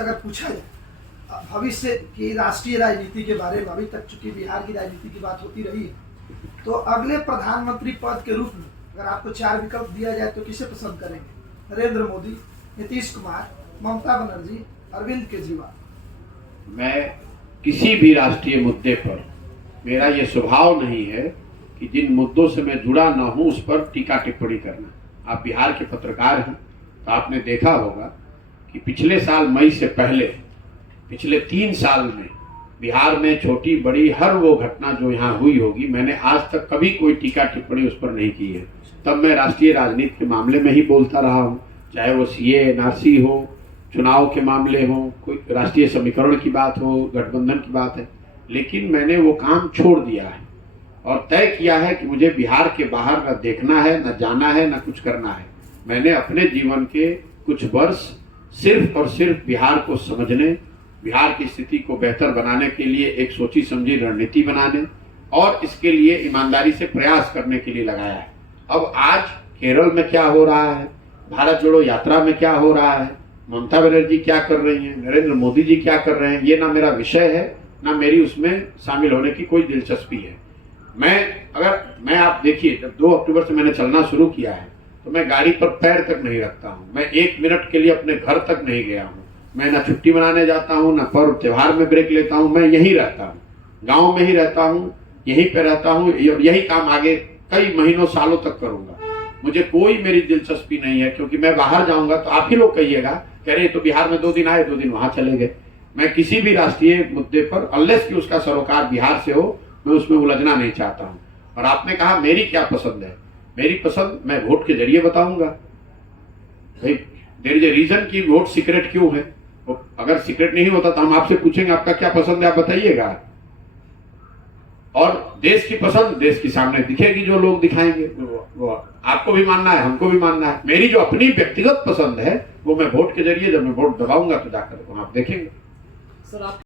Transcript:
अगर पूछा जाए भविष्य की राष्ट्रीय राजनीति के बारे में, अभी तक चूंकि बिहार की राजनीति की बात होती रही है, तो अगले प्रधानमंत्री पद के रूप में अगर आपको 4 विकल्प दिया जाए तो किसे पसंद करेंगे? नरेंद्र मोदी, नीतीश कुमार, ममता बनर्जी, अरविंद केजरीवाल। मैं किसी भी राष्ट्रीय मुद्दे पर, मेरा ये स्वभाव नहीं है कि जिन मुद्दों से मैं जुड़ा ना हूं उस पर टीका टिप्पणी करना। आप बिहार के पत्रकार हैं तो आपने देखा होगा कि पिछले साल मई से पहले पिछले 3 साल में बिहार में छोटी बड़ी हर वो घटना जो यहाँ हुई होगी, मैंने आज तक कभी कोई टीका टिप्पणी उस पर नहीं की है। तब मैं राष्ट्रीय राजनीति के मामले में ही बोलता रहा हूँ, चाहे वो सीए एनआरसी हो, चुनाव के मामले हो, कोई राष्ट्रीय समीकरण की बात हो, गठबंधन की बात है। लेकिन मैंने वो काम छोड़ दिया है और तय किया है कि मुझे बिहार के बाहर न देखना है, न जाना है, न कुछ करना है। मैंने अपने जीवन के कुछ वर्ष सिर्फ और सिर्फ बिहार को समझने, बिहार की स्थिति को बेहतर बनाने के लिए एक सोची समझी रणनीति बनाने और इसके लिए ईमानदारी से प्रयास करने के लिए लगाया है। अब आज केरल में क्या हो रहा है, भारत जोड़ो यात्रा में क्या हो रहा है, ममता बनर्जी क्या कर रही हैं, नरेंद्र मोदी जी क्या कर रहे हैं, ये ना मेरा विषय है, ना मेरी उसमें शामिल होने की कोई दिलचस्पी है। मैं आप देखिए, जब 2 अक्टूबर से मैंने चलना शुरू किया है तो मैं गाड़ी पर पैर तक नहीं रखता हूँ। मैं 1 मिनट के लिए अपने घर तक नहीं गया हूँ। मैं ना छुट्टी मनाने जाता हूँ, ना पर्व त्योहार में ब्रेक लेता हूँ। मैं यहीं रहता हूँ, गांव में ही रहता हूँ, यहीं पे रहता हूँ। यही काम आगे कई महीनों सालों तक करूंगा। मुझे कोई मेरी दिलचस्पी नहीं है, क्योंकि मैं बाहर जाऊंगा तो आप ही लोग कहिएगा कह रहे तो बिहार में 2 दिन आए, 2 दिन वहां चले गए। मैं किसी भी राष्ट्रीय मुद्दे पर अनलेस कि उसका सरोकार बिहार से हो, मैं उसमें उलझना नहीं चाहता हूँ। और आपने कहा मेरी क्या पसंद है, मेरी पसंद मैं वोट के जरिए बताऊंगा। भाई देयर इज ए रीजन कि वोट सीक्रेट क्यों है। अगर सीक्रेट नहीं होता तो हम आपसे पूछेंगे आपका क्या पसंद है, आप बताइएगा। और देश की पसंद देश के सामने दिखेगी, जो लोग दिखाएंगे वो आपको भी मानना है, हमको भी मानना है। मेरी जो अपनी व्यक्तिगत पसंद है वो मैं वोट के जरिए, जब मैं वोट दबाऊंगा तो जाकर वहां आप देखेंगे। सर आप